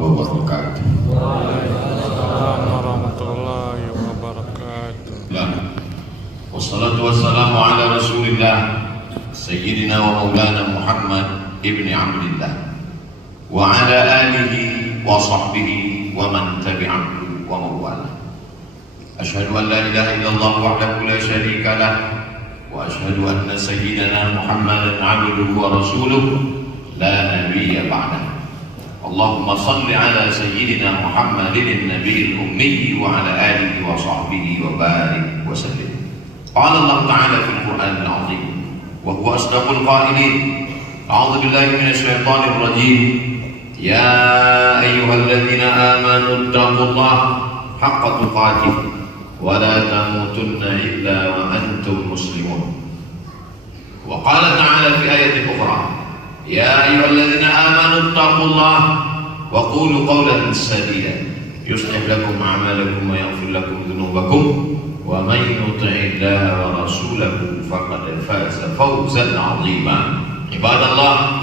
wabarakatuh. Waalaikumsalam warahmatullahi wabarakatuh. Wassalatu wassalamu ala Rasulillah Sayyidina wa Maulana Muhammad ibni Abdillah wa ala alihi wa sahbihi wa man tabi'ahu wa mawala. Ashhadu an la ilaha illallah wahdahu la syarika lah wa ashhadu anna sayyidina Muhammadan abduhu wa rasuluh la nabiyya ba'dah. Allahumma salli ala sayyidina Muhammadin nabiyil ummi wa ala alihi wa sahbihi wa barik wa sallim. Qala Allah ta'ala fil Qur'anil 'azim wa huwa asdaqul qailin. A'udzu billahi minasy syaithanir rajim. Ya ayyuhalladzina amanu taqullaha haqqa tuqatih wa la tamutunna illa wa antum muslimun. Wa qala ta'ala fi ayatin ukhra. Ya ayyuhalladzina amanu taqullaha wa qulu qawlan sadida yuslih lakum a'malakum wa yaghfir lakum dhunubakum wa man yuti'illaha wa rasulahu faqad faza fawzan 'azima. Ibadallah,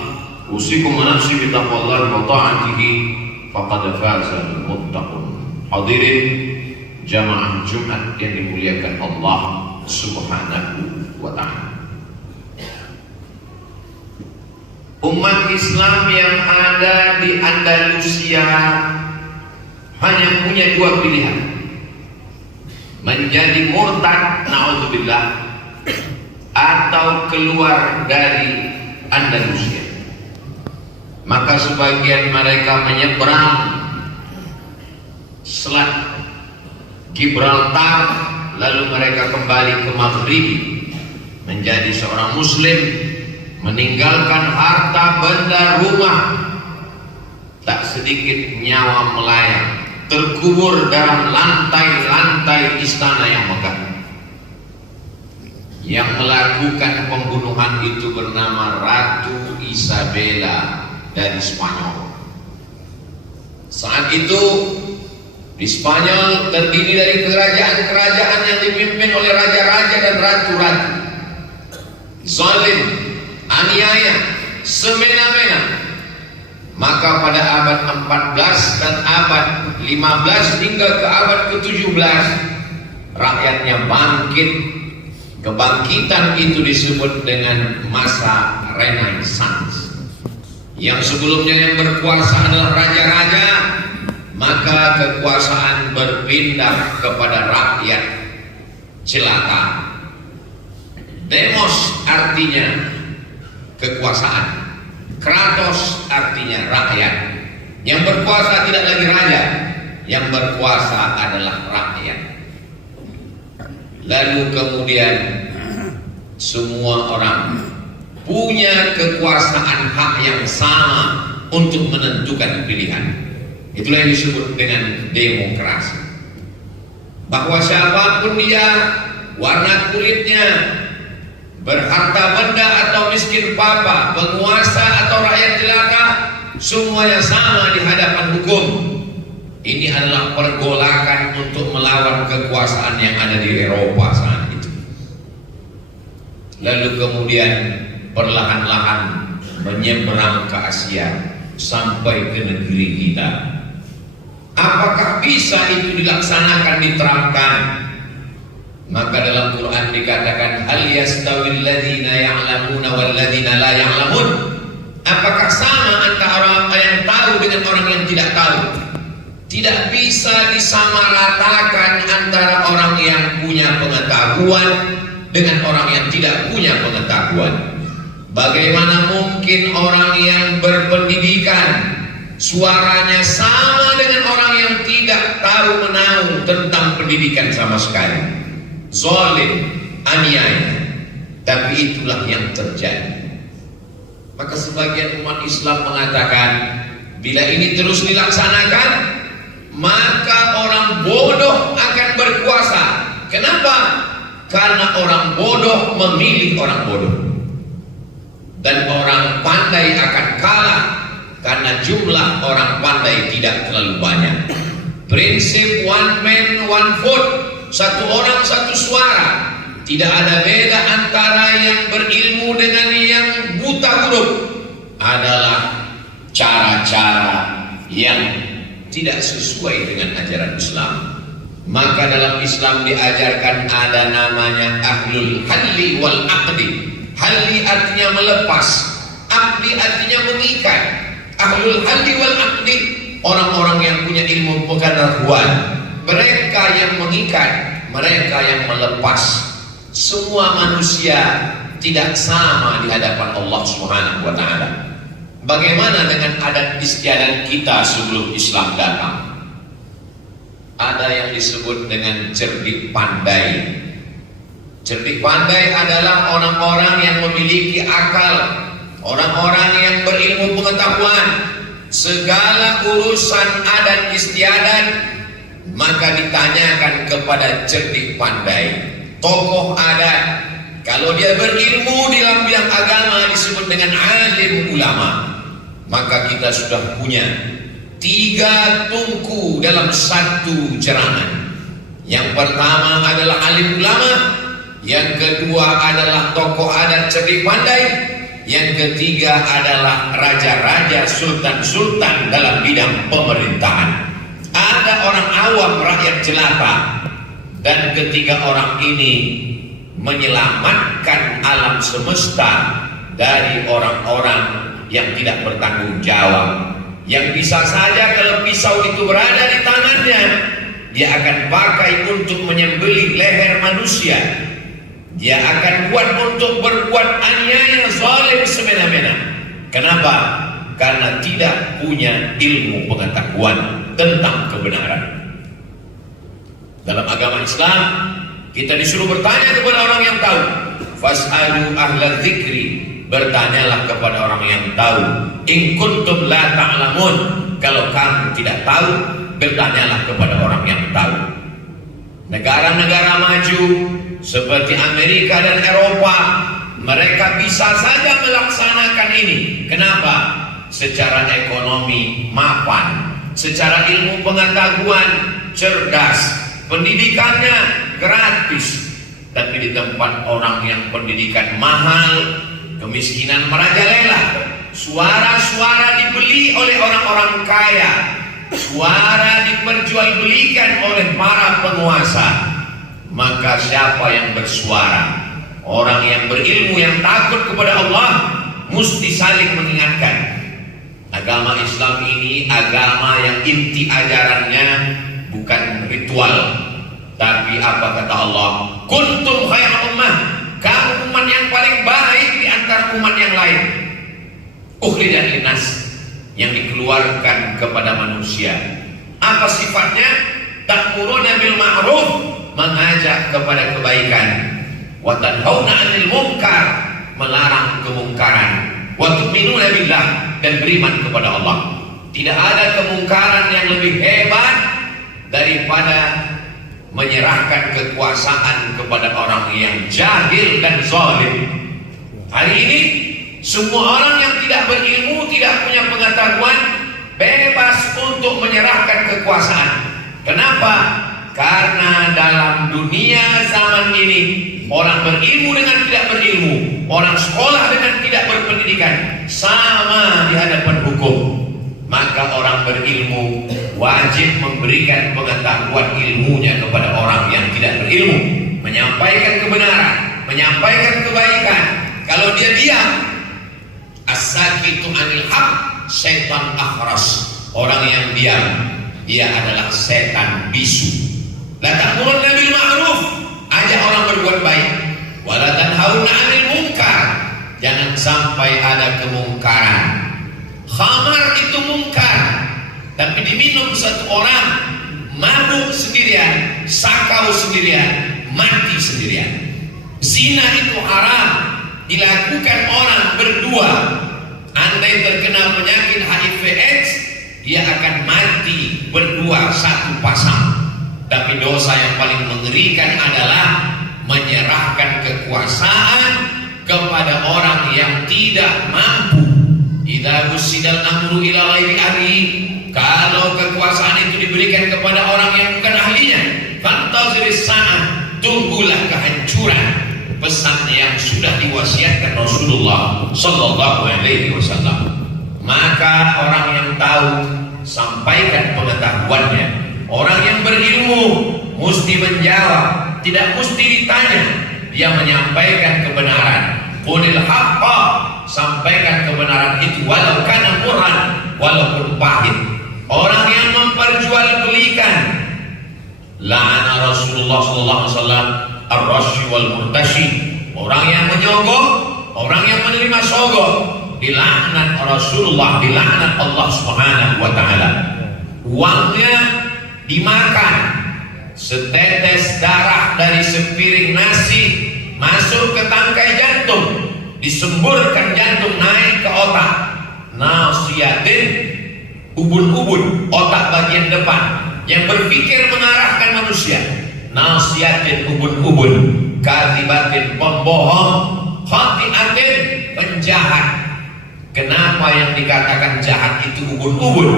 usikum wa nafsi bi taqwallahi wa ta'atihi faqad faza al-muttaqun. Hadirin jamaah Jumat yang dimuliakan Allah Subhanahu wa ta'ala. Umat Islam yang ada di Andalusia hanya punya dua pilihan: menjadi murtad, na'udzubillah, atau keluar dari Andalusia. Maka sebagian mereka menyeberang Selat Gibraltar, lalu mereka kembali ke Maghrib menjadi seorang muslim, meninggalkan harta benda rumah, tak sedikit nyawa melayang, terkubur dalam lantai-lantai istana yang megah. Yang melakukan pembunuhan itu bernama Ratu Isabella dari Spanyol. Saat itu di Spanyol terdiri dari kerajaan-kerajaan yang dipimpin oleh raja-raja dan ratu-ratu, zalim, aniaya, semena-mena. Maka pada abad 14 dan abad 15 hingga ke abad ke-17 rakyatnya bangkit. Kebangkitan itu disebut dengan masa Renaissance. Yang sebelumnya yang berkuasa adalah raja-raja, maka kekuasaan berpindah kepada rakyat jelata. Demos artinya kekuasaan, Kratos artinya rakyat. Yang berkuasa tidak lagi raja, yang berkuasa adalah rakyat. Lalu kemudian semua orang punya kekuasaan hak yang sama untuk menentukan pilihan. Itulah yang disebut dengan demokrasi. Bahwa siapapun dia, warna kulitnya, berharta benda atau miskin papa, penguasa atau rakyat jelata, semuanya sama di hadapan hukum. Ini adalah pergolakan untuk melawan kekuasaan yang ada di Eropa saat itu. Lalu kemudian perlahan-lahan menyeberang ke Asia sampai ke negeri kita. Apakah bisa itu dilaksanakan, diterapkan? Maka dalam Quran dikatakan hal yastawil ladzina ya'lamuna wal ladzina la ya'lamun. Apakah sama antara orang yang tahu dengan orang yang tidak tahu? Tidak bisa disamaratakan antara orang yang punya pengetahuan dengan orang yang tidak punya pengetahuan. Bagaimana mungkin orang yang berpendidikan suaranya sama dengan orang yang tidak tahu menahu tentang pendidikan sama sekali? Zalim, aniaya. Tapi itulah yang terjadi. Maka sebagian umat Islam mengatakan, bila ini terus dilaksanakan, maka orang bodoh akan berkuasa. Kenapa? Karena orang bodoh memilih orang bodoh, dan orang pandai akan kalah karena jumlah orang pandai tidak terlalu banyak. Prinsip one man one vote, satu orang satu suara. Tidak ada beda antara yang berilmu dengan yang buta huruf. Adalah cara-cara yang tidak sesuai dengan ajaran Islam. Maka dalam Islam diajarkan ada namanya ahlul halli wal aqdi. Halli artinya melepas, aqdi artinya mengikat. Ahlul halli wal aqdi, orang-orang yang punya ilmu pengetahuan. Mereka yang mengikat, mereka yang melepas. Semua manusia tidak sama di hadapan Allah Subhanahu wa taala. Bagaimana dengan adat istiadat kita sebelum Islam datang? Ada yang disebut dengan cerdik pandai. Cerdik pandai adalah orang-orang yang memiliki akal, orang-orang yang berilmu pengetahuan. Segala urusan adat istiadat maka ditanyakan kepada cerdik pandai, tokoh adat. Kalau dia berilmu di dalam bidang agama disebut dengan alim ulama. Maka kita sudah punya 3 tungku dalam 1 jerangan. Yang pertama adalah alim ulama, yang kedua adalah tokoh adat cerdik pandai, yang ketiga adalah raja-raja, sultan-sultan dalam bidang pemerintahan. Ada orang awam, rakyat jelata, dan ketiga orang ini menyelamatkan alam semesta dari orang-orang yang tidak bertanggung jawab, yang bisa saja kalau pisau itu berada di tangannya, dia akan pakai untuk menyembelih leher manusia. Dia akan buat untuk berbuat aniaya, zalim semena-mena. Kenapa? Karena tidak punya ilmu pengetahuan tentang kebenaran. Dalam agama Islam kita disuruh bertanya kepada orang yang tahu. Fas'alu ahla dzikri, bertanyalah kepada orang yang tahu. In kuntum la ta'lamun, kalau kamu tidak tahu, bertanyalah kepada orang yang tahu. Negara-negara maju seperti Amerika dan Eropa, mereka bisa saja melaksanakan ini. Kenapa? Secara ekonomi mapan, secara ilmu pengetahuan cerdas, pendidikannya gratis. Tapi di tempat orang yang pendidikan mahal, kemiskinan merajalela, suara-suara dibeli oleh orang-orang kaya, suara diperjualbelikan oleh para penguasa. Maka siapa yang bersuara? Orang yang berilmu, yang takut kepada Allah, mesti saling mengingatkan. Agama Islam ini agama yang inti ajarannya bukan ritual, tapi apa kata Allah? Kuntum khairu ummah, kamu umat yang paling baik di antara umat yang lain. Ukhrijat linnas, yang dikeluarkan kepada manusia. Apa sifatnya? Ta'muruna bil ma'ruf, mengajak kepada kebaikan. Wa tanhauna 'anil munkar, melarang kemungkaran. Wa tu'minuna billah, dan beriman kepada Allah. Tidak ada kemungkaran yang lebih hebat daripada menyerahkan kekuasaan kepada orang yang jahil dan zalim. Hari ini semua orang yang tidak berilmu, tidak punya pengetahuan, bebas untuk menyerahkan kekuasaan. Kenapa? Karena dalam dunia zaman ini, orang berilmu dengan tidak berilmu, orang sekolah dengan tidak berpendidikan, sama di hadapan hukum. Maka orang berilmu wajib memberikan pengetahuan ilmunya kepada orang yang tidak berilmu, menyampaikan kebenaran, menyampaikan kebaikan. Kalau dia diam, as-sakitu 'anil haq syaitan akhras, orang yang diam dia adalah setan bisu. La ta'muruna bil ma'ruf, ajak orang berbuat baik. Wa la tanhauna 'anil munkar, jangan sampai ada kemungkaran. Khamar itu mungkar, tapi diminum satu orang, mabuk sendirian, sakau sendirian, mati sendirian. Zina itu haram, dilakukan orang berdua. Andai terkena penyakit HIV/AIDS, dia akan mati berdua, satu pasang. Tapi dosa yang paling mengerikan adalah menyerahkan kekuasaan kepada orang yang tidak mampu. Idza usidal amru ila ghairi ahli, kalau kekuasaan itu diberikan kepada orang yang bukan ahlinya, fantaziris sa'ah, tunggulah kehancuran. Pesan yang sudah diwasiatkan Rasulullah sallallahu alaihi wasallam. Maka orang yang tahu sampaikan pengetahuannya. Orang yang berilmu mesti menjawab, tidak mesti ditanya. Dia menyampaikan kebenaran. Qulil haqqa, sampaikan kebenaran itu walau kana murran, walaupun pahit. Orang yang memperjualbelikan, la'ana Rasulullah sallallahu alaihi wasallam ar-rashi wal murtashi, orang yang menyogok, orang yang menerima sogok, dilaknat Rasulullah, dilaknat Allah Subhanahu wa taala. Uangnya dimakan, setetes darah dari sepiring nasi masuk ke tangkai jantung, disemburkan jantung naik ke otak. Nasiyatin, ubun-ubun, otak bagian depan yang berpikir mengarahkan manusia. Nasiyatin, ubun-ubun, kadzibatin, pembohong, khati'atin, penjahat. Kenapa yang dikatakan jahat itu ubun-ubun?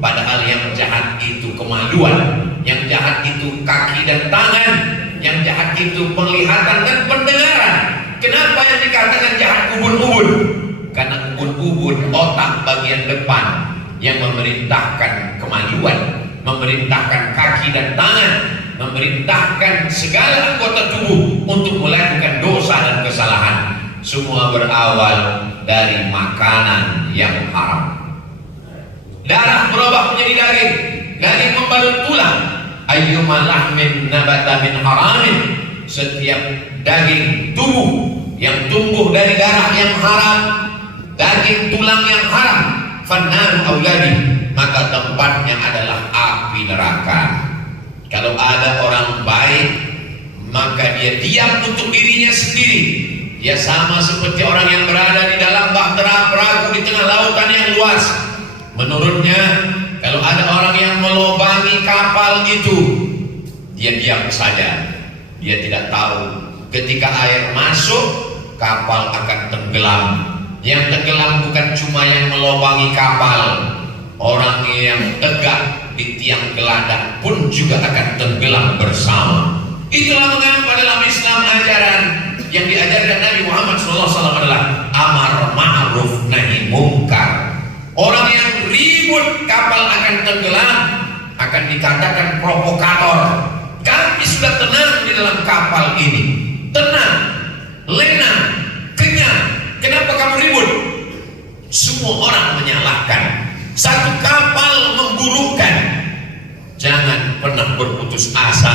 Padahal yang jahat itu kemaluan, yang jahat itu kaki dan tangan, yang jahat itu penglihatan dan pendengaran. Kenapa yang dikatakan jahat ubun-ubun? Karena ubun-ubun otak bagian depan yang memerintahkan kemaluan, memerintahkan kaki dan tangan, memerintahkan segala anggota tubuh untuk melakukan dosa dan kesalahan. Semua berawal dari makanan yang haram. Darah berubah menjadi daging, daging membalut tulang. Ayyuma lahmin nabata min haramin, setiap daging tubuh yang tumbuh dari darah yang haram, daging tulang yang haram, fannaru auladi, maka tempatnya adalah api neraka. Kalau ada orang baik, maka dia diam untuk dirinya sendiri. Dia sama seperti orang yang berada di dalam bahtera perahu di tengah lautan yang luas. Menurutnya, kalau ada orang yang melobangi kapal itu, dia diam saja. Dia tidak tahu ketika air masuk, kapal akan tenggelam. Yang tenggelam bukan cuma yang melobangi kapal, orang yang tegak di tiang geladak pun juga akan tenggelam bersama. Itulah mengapa dalam Islam ajaran yang diajarkan Nabi Muhammad SAW adalah amar ma'ruf nahi mungkar. Orang yang ribut kapal akan tenggelam akan dikatakan provokator. Kami sudah tenang di dalam kapal ini, tenang, lena, kenyang. Kenapa kamu ribut? Semua orang menyalahkan. Satu kapal memburukkan. Jangan pernah berputus asa.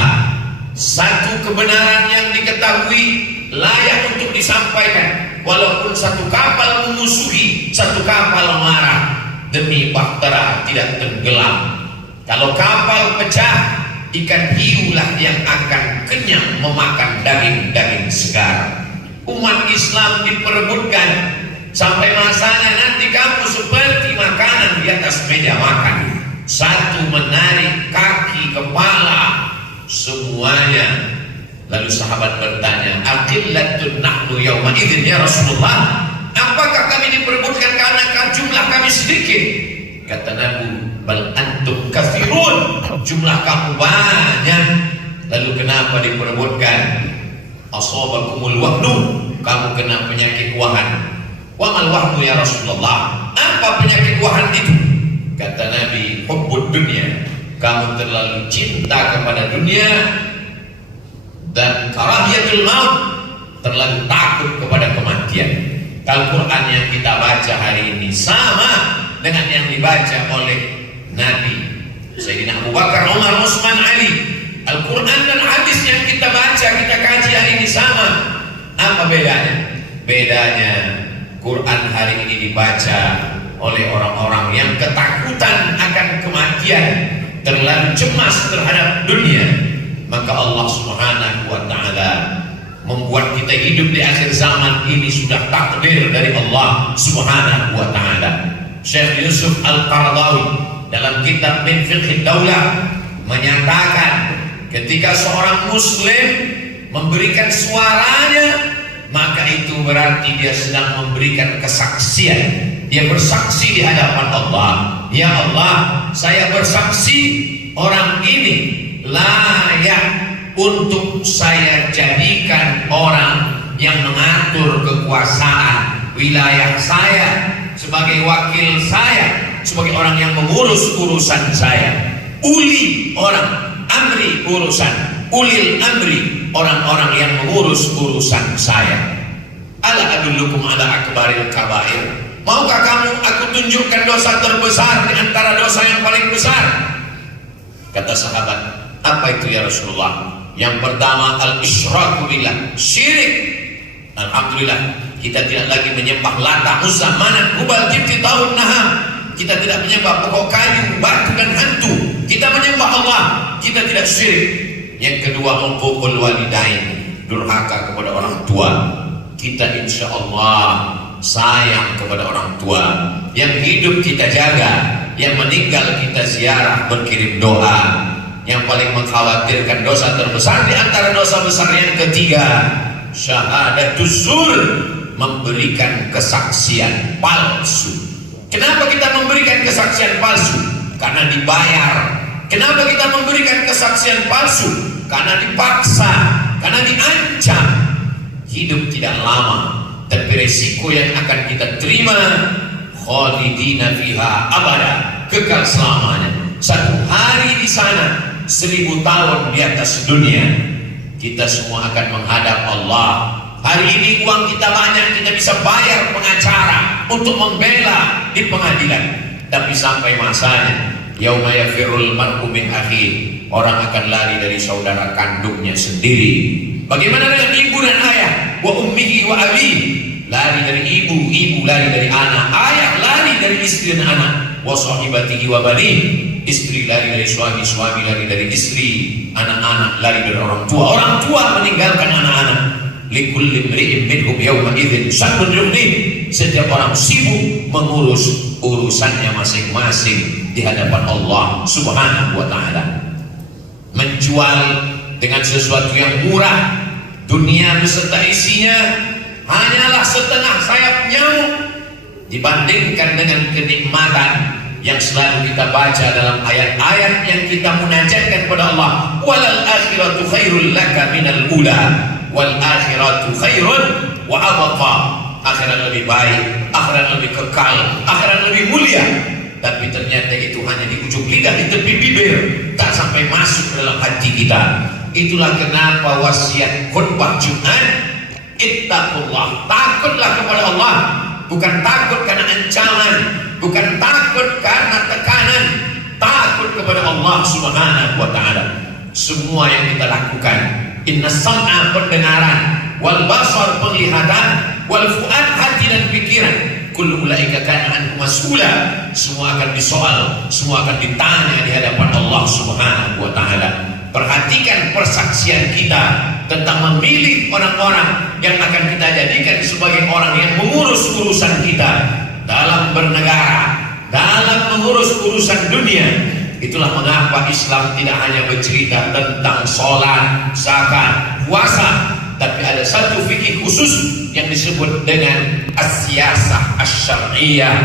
Satu kebenaran yang diketahui layak untuk disampaikan. Walaupun satu kapal memusuhi, satu kapal marah, demi bahtera tidak tenggelam. Kalau kapal pecah, ikan hiulah yang akan kenyang memakan daging-daging segar. Umat Islam diperebutkan sampai masanya nanti kamu seperti makanan di atas meja makan. Satu menarik kaki, kepala, semuanya. Lalu sahabat bertanya, aqillatun nahnu yawma idzin ya Rasulullah, apakah kami diperebutkan karena jumlah kami sedikit? Kata Nabi, bal antum katsirun, jumlah kamu banyak. Lalu kenapa diperebutkan? Asabakumul wahnu, kamu kena penyakit wahan. Wa mal wahnu ya Rasulullah, apa penyakit wahan itu? Kata Nabi, hubbud dunya, kamu terlalu cinta kepada dunia, dan karahiyatul maut, terlalu takut kepada kematian. Al-Quran yang kita baca hari ini sama dengan yang dibaca oleh Nabi Sayyidina Abu Bakar, Umar, Utsman, Ali. Al-Quran dan hadis yang kita baca, kita kaji hari ini sama. Apa bedanya? Bedanya Quran hari ini dibaca oleh orang-orang yang ketakutan akan kematian, terlalu cemas terhadap dunia. Maka Allah Subhanahu wa ta'ala membuat kita hidup di akhir zaman ini sudah takdir dari Allah Subhanahu wa ta'ala. Syekh Yusuf Al-Qaradawi dalam kitab Min Fiqh Daulah menyatakan, ketika seorang muslim memberikan suaranya, maka itu berarti dia sedang memberikan kesaksian. Dia bersaksi di hadapan Allah, ya Allah, saya bersaksi orang ini layak untuk saya jadikan orang yang mengatur kekuasaan wilayah saya, sebagai wakil saya, sebagai orang yang mengurus urusan saya. Uli orang, amri urusan, ulil amri orang-orang yang mengurus urusan saya. Ala adullukum ala akbaril kabair. Maukah kamu aku tunjukkan dosa terbesar di antara dosa yang paling besar? Kata sahabat, apa itu ya Rasulullah? Yang pertama al-isyraku billah, syirik. Alhamdulillah kita tidak lagi menyembah Lata, Uzza, Manat, Hubal, Jibti, Taut, Naham. Kita tidak menyembah pokok kayu, batu dan hantu. Kita menyembah Allah, kita tidak syirik. Yang kedua uququl walidain, durhaka kepada orang tua. Kita insya Allah sayang kepada orang tua. Yang hidup kita jaga, yang meninggal kita ziarah, berkirim doa. Yang paling mengkhawatirkan dosa terbesar di antara dosa besar yang ketiga, syahadatus zur, memberikan kesaksian palsu. Kenapa kita memberikan kesaksian palsu? Karena dibayar. Kenapa kita memberikan kesaksian palsu? Karena dipaksa, karena diancam. Hidup tidak lama, tapi resiko yang akan kita terima khalidina fiha abada, kekal selamanya. Satu hari di sana, 1000 tahun di atas dunia. Kita semua akan menghadap Allah. Hari ini uang kita banyak, kita bisa bayar pengacara untuk membela di pengadilan. Tapi sampai masanya, yauma yafirul mar'u min akhihi, orang akan lari dari saudara kandungnya sendiri. Bagaimana dengan ibu dan ayah? Wa ummihi wa abihi, lari dari ibu, ibu lari dari anak, ayah lari dari istri dan anak. Wa sahibatihi wa banihi, istri lari dari suami, suami lari dari istri, anak-anak lari dari orang tua meninggalkan anak-anak. Likulli imri'in minhum yawma idzin sha'nun yughnih, setiap orang sibuk mengurus urusannya masing-masing di hadapan Allah Subhanahu wa taala. Menjual dengan sesuatu yang murah, dunia beserta isinya hanyalah setengah sayap nyamuk dibandingkan dengan kenikmatan yang selalu kita baca dalam ayat-ayat yang kita munajatkan kepada Allah. Walal akhiratu khairul laka minal ula, wal akhiratu khairun wa abqa. Akhirat lebih baik, akhirat lebih kekal, akhirat lebih mulia. Tapi ternyata itu hanya di ujung lidah, di tepi bibir, tak sampai masuk ke dalam hati kita. Itulah kenapa wasiat khutbah Jumat, ittaqullah, takutlah kepada Allah. Bukan takut karena ancaman, bukan takut karena tekanan, takut kepada Allah Subhanahu wa taala. Semua yang kita lakukan, inna sam'a pendengaran, wal basar penglihatan, wal fuad hati dan pikiran, kullu ulaika kana anhu mas'ula, semua akan disoal, semua akan ditanya di hadapan Allah Subhanahu wa taala. Perhatikan persaksian kita tentang memilih orang-orang yang akan kita jadikan sebagai orang yang mengurus urusan kita dalam bernegara, dalam mengurus urusan dunia. Itulah mengapa Islam tidak hanya bercerita tentang sholat, zakat, puasa, tapi ada satu fikih khusus yang disebut dengan as-siyasah asy-syar'iyyah,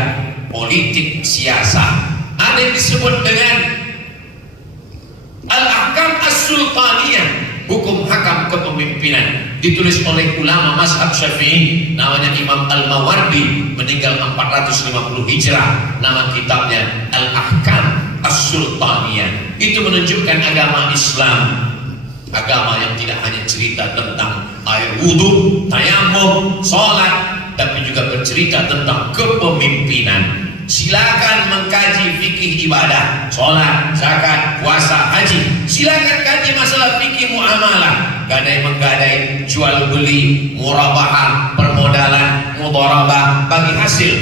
politik siasah. Ada yang disebut dengan al-ahkam as-sultaniyah, hukum hakam kepemimpinan, ditulis oleh ulama mazhab Syafi'i, namanya Imam Al-Mawardi, meninggal 450 Hijrah. Nama kitabnya Al-Ahkam As-Sultaniyah. Itu menunjukkan agama Islam, agama yang tidak hanya cerita tentang air wudhu, tayamum, sholat, tapi juga bercerita tentang kepemimpinan. Silakan mengkaji fikih ibadah, sholat, zakat, puasa, haji. Silakan kaji masalah fikih muamalah, gadai-menggadai, jual beli, murabahah, permodalan, mudharabah, bagi hasil.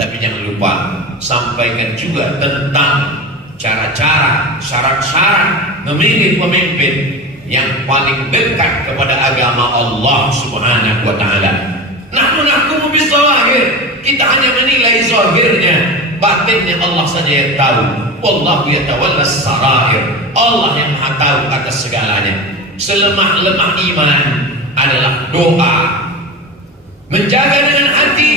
Tapi jangan lupa sampaikan juga tentang cara-cara, syarat-syarat memilih pemimpin yang paling dekat kepada agama Allah Subhanahu wa taala. Nahnu nahkumu bizawahir, kita hanya menilai zahirnya, batinnya Allah saja yang tahu. Wallahu yatawallas sarair, Allah yang maha tahu atas segalanya. Selemah-lemah iman adalah doa, menjaga dengan hati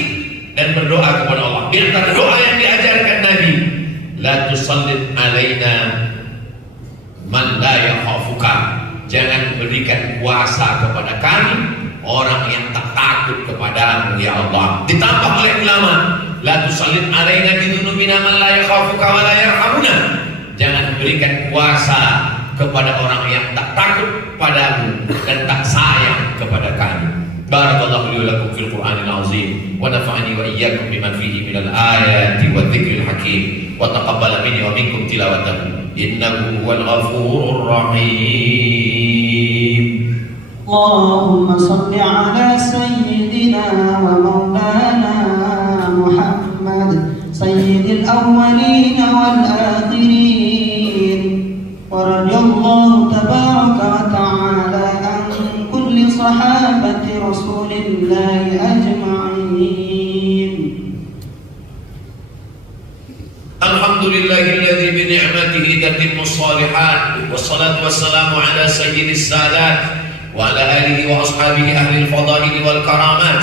dan berdoa kepada Allah. Di antara doa yang diajarkan Nabi, la tusallit alaina man la yakhafuka, jangan berikan kuasa kepada kami orang yang tak takut kepadamu ya Allah. Ditambah oleh ulama, La tusallit alaina bidunubina man la yakhafuka wa la yarhamuna. Jangan berikan kuasa kepada orang yang tak takut padamu dan tak sayang kepada kami. Barakallahu li wa lakum fil Qur'anil azim wa nafa'ani wa iyyakum bima fihi minal ayati wa dzikril hakim wa taqabbala minni wa minkum tilawatahu innahu huwal ghafurur rahim. Allahumma salli ala sayyidina wa maulana Muhammad sayyidil awwalin wal akhirin wa radiyallahu tabaraka wa ta'ala an kulli sahabati rasulillahi ajma'in. Alhamdulillahilladzi bi ni'matihi tatimmu shalihat wassalatu wassalamu ala sayyidis sadat wa ala alihi wa ashabihi ahli al-fadail wal karamat.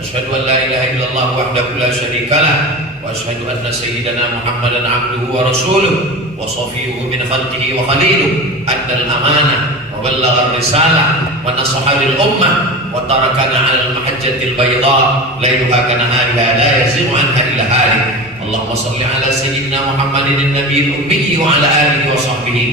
Asyhadu an la ilaha illallah wahdahu la syarika lah wa asyhadu anna sayyidana Muhammadan abduhu wa rasuluh wa safiyuhu min khalqihi wa khaliluh adda al-amanah wa ballagha ar-risalah wa nasaha lil ummah wa tarakana 'ala al-mahajjati al-bayda laylaha kanahariha la yazighu anha illa halik. Allahumma salli ala sayyidina Muhammadin an-nabiyil ummi wa ala alihi wa sahbihi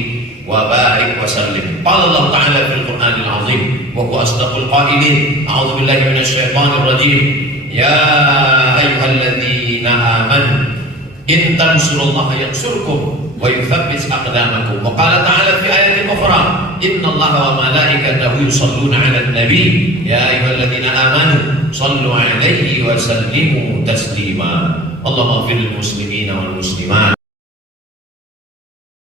wa barik wa sallim. Qala Allah ta'ala fil Qur'anil azim wa huwa asdaqul qailin. A'udzu billahi minasy syaithanir rajim. Ya ayyuhalladzina amanu in tansurullaha yansurkum wa yuthabbit aqdamakum. Wa qala ta'ala fi ayatin ukhra innallaha wa malaikatahu yusalluna 'alan nabi ya ayyuhalladzina amanu sallu 'alaihi wa sallimu taslima. Allahumma ighfir lil muslimina wal muslimat